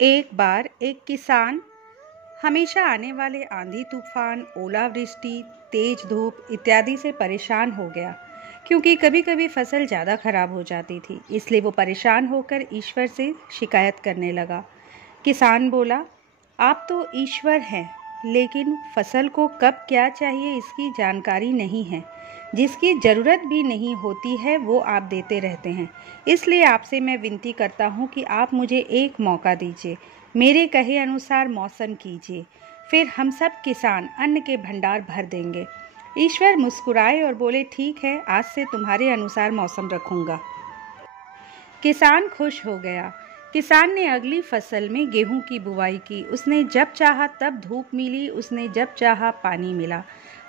एक बार एक किसान हमेशा आने वाले आंधी तूफान, ओलावृष्टि, तेज धूप इत्यादि से परेशान हो गया, क्योंकि कभी-कभी फसल ज़्यादा खराब हो जाती थी। इसलिए वो परेशान होकर ईश्वर से शिकायत करने लगा। किसान बोला, आप तो ईश्वर हैं, लेकिन फसल को कब क्या चाहिए इसकी जानकारी नहीं है। जिसकी ज़रूरत भी नहीं होती है वो आप देते रहते हैं। इसलिए आपसे मैं विनती करता हूँ कि आप मुझे एक मौका दीजिए, मेरे कहे अनुसार मौसम कीजिए, फिर हम सब किसान अन्न के भंडार भर देंगे। ईश्वर मुस्कुराए और बोले, ठीक है, आज से तुम्हारे अनुसार मौसम रखूँगा। किसान खुश हो गया। किसान ने अगली फसल में गेहूं की बुवाई की। उसने जब चाहा तब धूप मिली, उसने जब चाहा पानी मिला।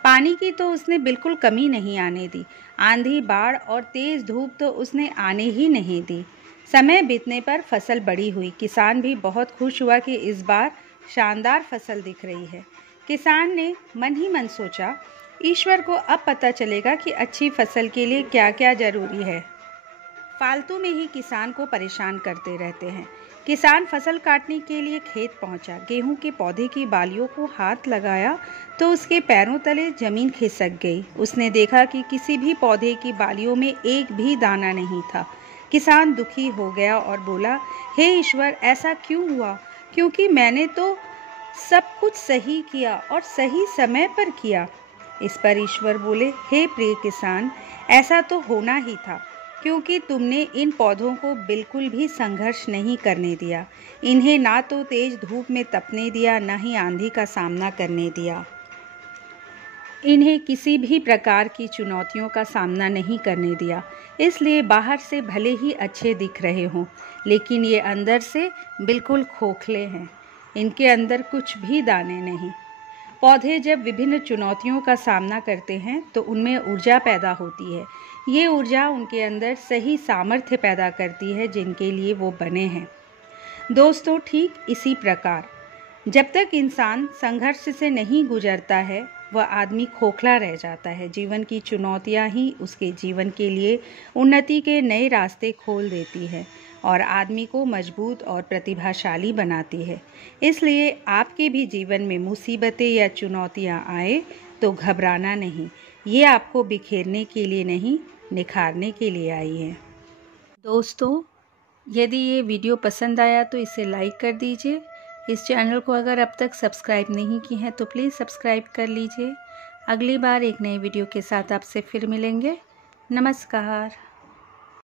पानी की तो उसने बिल्कुल कमी नहीं आने दी। आंधी, बाढ़ और तेज धूप तो उसने आने ही नहीं दी। समय बीतने पर फसल बड़ी हुई। किसान भी बहुत खुश हुआ कि इस बार शानदार फसल दिख रही है। किसान ने मन ही मन सोचा, ईश्वर को अब पता चलेगा कि अच्छी फसल के लिए क्या क्या जरूरी है। फालतू में ही किसान को परेशान करते रहते हैं। किसान फसल काटने के लिए खेत पहुंचा। गेहूं के पौधे की बालियों को हाथ लगाया तो उसके पैरों तले जमीन खिसक गई। उसने देखा कि किसी भी पौधे की बालियों में एक भी दाना नहीं था। किसान दुखी हो गया और बोला, हे ईश्वर, ऐसा क्यों हुआ? क्योंकि मैंने तो सब कुछ सही किया और सही समय पर किया। इस पर ईश्वर बोले, हे प्रिय किसान, ऐसा तो होना ही था, क्योंकि तुमने इन पौधों को बिल्कुल भी संघर्ष नहीं करने दिया। इन्हें ना तो तेज धूप में तपने दिया, ना ही आंधी का सामना करने दिया। इन्हें किसी भी प्रकार की चुनौतियों का सामना नहीं करने दिया। इसलिए बाहर से भले ही अच्छे दिख रहे हों, लेकिन ये अंदर से बिल्कुल खोखले हैं। इनके अंदर कुछ भी दाने नहीं। पौधे जब विभिन्न चुनौतियों का सामना करते हैं तो उनमें ऊर्जा पैदा होती है। ये ऊर्जा उनके अंदर सही सामर्थ्य पैदा करती है जिनके लिए वो बने हैं। दोस्तों, ठीक इसी प्रकार जब तक इंसान संघर्ष से नहीं गुजरता है, वह आदमी खोखला रह जाता है। जीवन की चुनौतियां ही उसके जीवन के लिए उन्नति के नए रास्ते खोल देती है और आदमी को मजबूत और प्रतिभाशाली बनाती है। इसलिए आपके भी जीवन में मुसीबतें या चुनौतियां आए तो घबराना नहीं। ये आपको बिखेरने के लिए नहीं, निखारने के लिए आई है। दोस्तों, यदि ये वीडियो पसंद आया तो इसे लाइक कर दीजिए। इस चैनल को अगर अब तक सब्सक्राइब नहीं की है तो प्लीज़ सब्सक्राइब कर लीजिए। अगली बार एक नए वीडियो के साथ आपसे फिर मिलेंगे। नमस्कार।